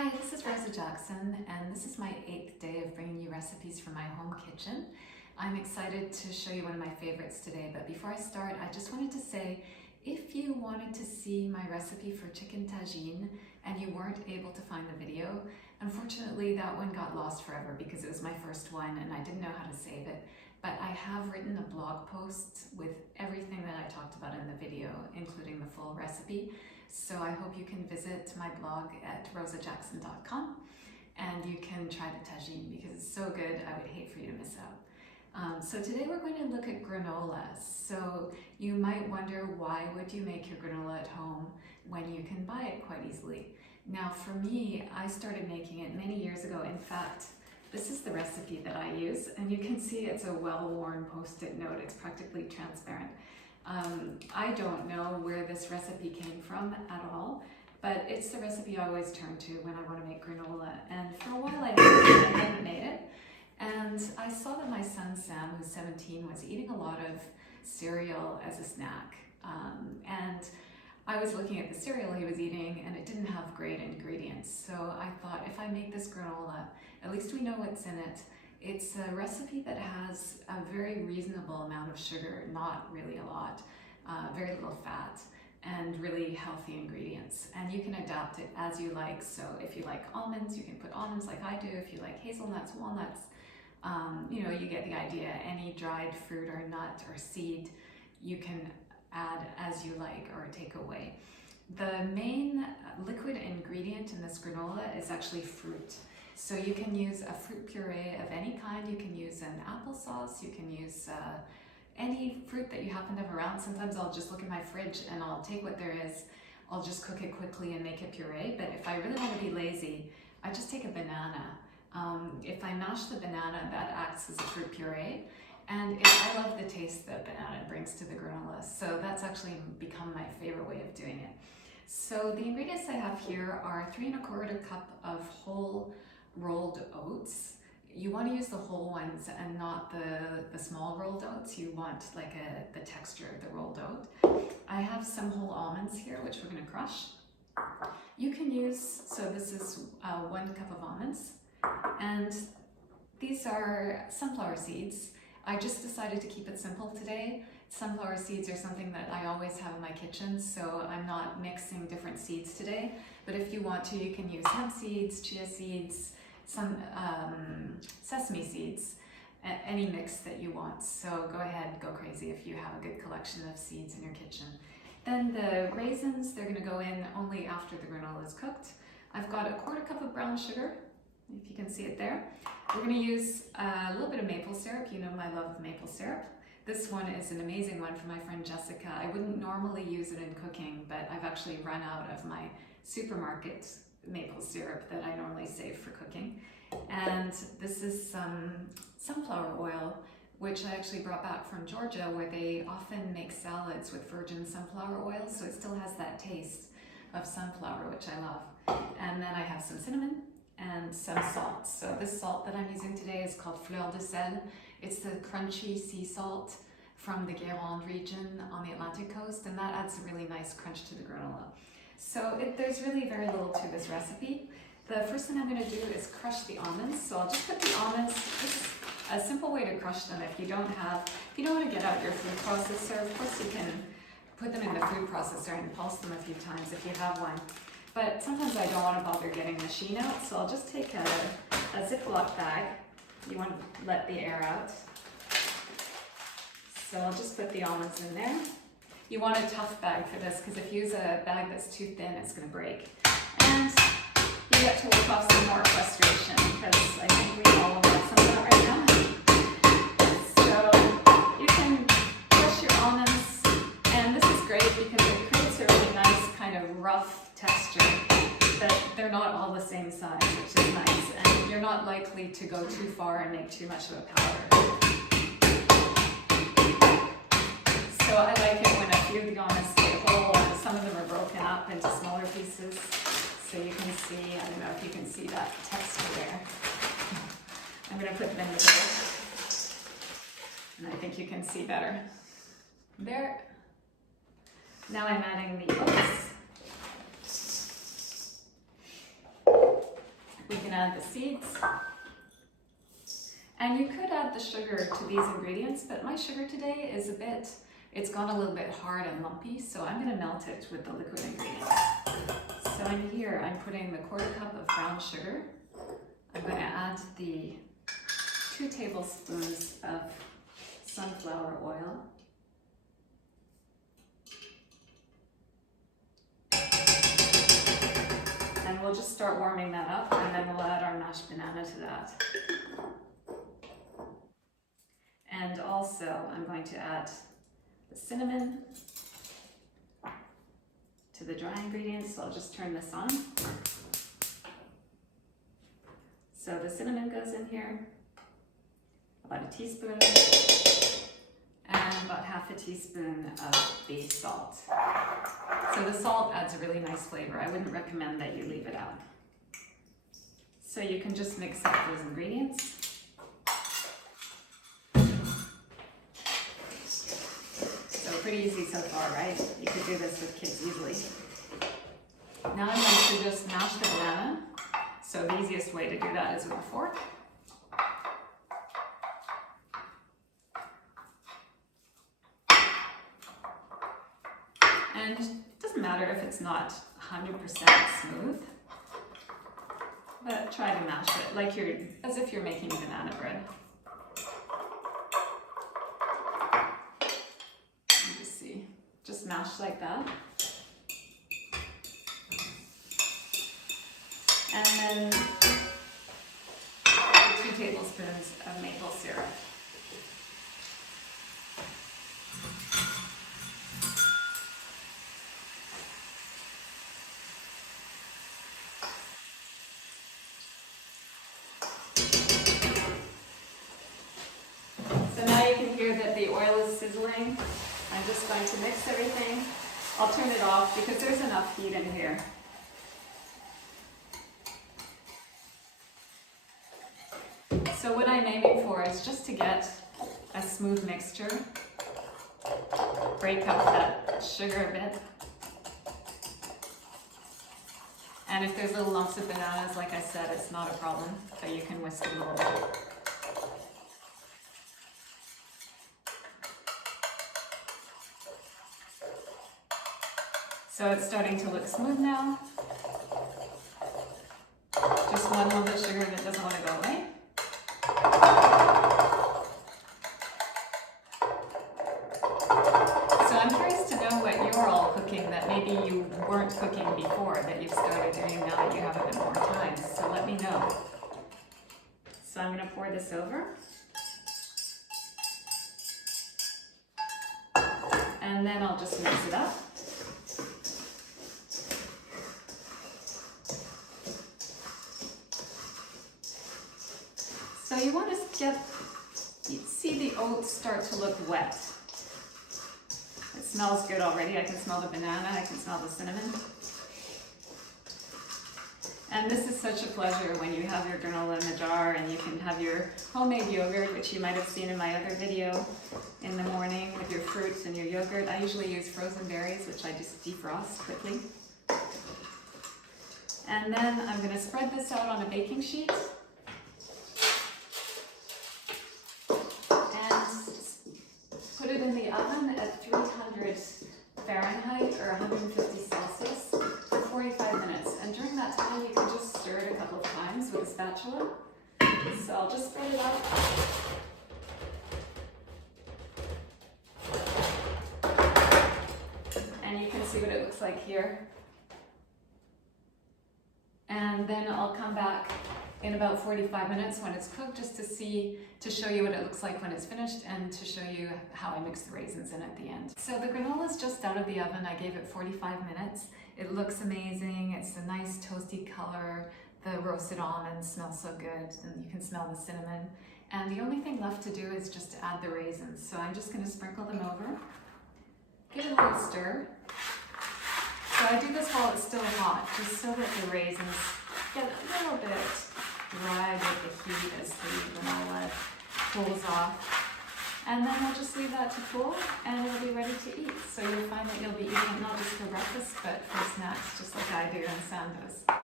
Hi, this is Rosa Jackson, and this is my 8th day of bringing you recipes from my home kitchen. I'm excited to show you one of my favorites today, but before I start, I just wanted to say, if you wanted to see my recipe for chicken tagine and you weren't able to find the video, unfortunately that one got lost forever because it was my first one and I didn't know how to save it. But I have written a blog post with everything that I talked about in the video, including the full recipe. So I hope you can visit my blog at rosajackson.com and you can try the tagine because it's so good, I would hate for you to miss out. So today we're going to look at granola. So you might wonder, why would you make your granola at home when you can buy it quite easily? Now for me, I started making it many years ago. In fact, this is the recipe that I use, and you can see it's a well-worn post-it note. It's practically transparent. I don't know where this recipe came from at all, but it's the recipe I always turn to when I want to make granola. And for a while I hadn't made it, and I saw that my son Sam, who's 17, was eating a lot of cereal as a snack. And I was looking at the cereal he was eating and it didn't have great ingredients. So I thought, if I make this granola, at least we know what's in it. It's a recipe that has a very reasonable amount of sugar, not really a lot, very little fat, and really healthy ingredients. And you can adapt it as you like. So if you like almonds, you can put almonds like I do. If you like hazelnuts, walnuts, you get the idea. Any dried fruit or nut or seed, you can add as you like or take away. The main liquid ingredient in this granola is actually fruit. So you can use a fruit puree of any kind. You can use an applesauce. You can use any fruit that you happen to have around. Sometimes I'll just look in my fridge and I'll take what there is. I'll just cook it quickly and make a puree. But if I really want to be lazy, I just take a banana. If I mash the banana, that acts as a fruit puree. And I love the taste that banana brings to the granola. So that's actually become my favorite way of doing it. So the ingredients I have here are 3 1/4 cup of whole rolled oats. You want to use the whole ones and not the small rolled oats. You want like the texture of the rolled oat. I have some whole almonds here, which we're going to crush. You can use, so this is 1 cup of almonds, and these are sunflower seeds. I just decided to keep it simple today. Sunflower seeds are something that I always have in my kitchen, so I'm not mixing different seeds today. But if you want to, you can use hemp seeds, chia seeds, some sesame seeds, any mix that you want. So go ahead, go crazy if you have a good collection of seeds in your kitchen. Then the raisins, they're gonna go in only after the granola is cooked. I've got a 1/4 cup of brown sugar, if you can see it there. We're gonna use a little bit of maple syrup. You know my love of maple syrup. This one is an amazing one from my friend Jessica. I wouldn't normally use it in cooking, but I've actually run out of my supermarket maple syrup that I normally save for cooking. And this is some sunflower oil, which I actually brought back from Georgia, where they often make salads with virgin sunflower oil, so it still has that taste of sunflower, which I love. And then I have some cinnamon and some salt. So this salt that I'm using today is called fleur de sel. It's the crunchy sea salt from the Gironde region on the Atlantic coast, and that adds a really nice crunch to the granola. So there's really very little to this recipe. The first thing I'm going to do is crush the almonds. So I'll just put the almonds, just a simple way to crush them if you don't want to get out your food processor. Of course you can put them in the food processor and pulse them a few times if you have one. But sometimes I don't want to bother getting the sheen out, so I'll just take a Ziploc bag. You want to let the air out. So I'll just put the almonds in there. You want a tough bag for this, because if you use a bag that's too thin, it's going to break. And you get to work off some more frustration, because I think we all have some of that right now. So you can crush your almonds, and this is great because it creates a really nice kind of rough texture, but they're not all the same size, which is nice, and you're not likely to go too far and make too much of a powder. So I like it when a few of the almonds stay whole, and some of them are broken up into smaller pieces. So you can see, I don't know if you can see that texture there. I'm going to put them in the bowl, and I think you can see better. There. Now I'm adding the oats. We can add the seeds. And you could add the sugar to these ingredients, but my sugar today is it's gone a little bit hard and lumpy, so I'm going to melt it with the liquid ingredients. So in here, I'm putting the 1/4 cup of brown sugar. I'm going to add the 2 tablespoons of sunflower oil. And we'll just start warming that up, and then we'll add our mashed banana to that. And also, I'm going to add the cinnamon to the dry ingredients, so I'll just turn this on. So the cinnamon goes in here, about a teaspoon, and about 1/2 teaspoon of the salt. So the salt adds a really nice flavor. I wouldn't recommend that you leave it out. So you can just mix up those ingredients. Pretty easy so far, right? You could do this with kids easily. Now I'm going to just mash the banana. So the easiest way to do that is with a fork. And it doesn't matter if it's not 100% smooth, but try to mash it like as if you're making banana bread. Just mash like that. And then 2 tablespoons of maple syrup. So now you can hear that the oil is sizzling. I'm just going to mix everything. I'll turn it off because there's enough heat in here. So what I'm aiming for is just to get a smooth mixture. Break up that sugar a bit. And if there's little lumps of bananas, like I said, it's not a problem, but you can whisk a little bit. So it's starting to look smooth now. Just one little bit of sugar that doesn't want to go away. So I'm curious to know what you're all cooking that maybe you weren't cooking before, that you've started doing now that you have a bit more time. So let me know. So I'm going to pour this over. And then I'll just mix it up. So you want to see the oats start to look wet. It smells good already. I can smell the banana, I can smell the cinnamon. And this is such a pleasure when you have your granola in the jar and you can have your homemade yogurt, which you might have seen in my other video, in the morning with your fruits and your yogurt. I usually use frozen berries, which I just defrost quickly. And then I'm going to spread this out on a baking sheet. Put it in the oven at 300 Fahrenheit or 150 Celsius for 45 minutes. And during that time, you can just stir it a couple of times with a spatula. So I'll just spread it out. And you can see what it looks like here. And then I'll come back in about 45 minutes when it's cooked, just to show you what it looks like when it's finished and to show you how I mix the raisins in at the end. So the granola is just out of the oven. I gave it 45 minutes. It looks amazing. It's a nice toasty color. The roasted almonds smell so good, and you can smell the cinnamon. And the only thing left to do is just to add the raisins. So I'm just going to sprinkle them over. Give it a little stir. So I do this while it's still hot, just so that the raisins get a little bit dry with the heat as the granola cools off. And then I'll just leave that to cool and it'll be ready to eat. So you'll find that you'll be eating it not just for breakfast, but for snacks, just like I do and Sam does.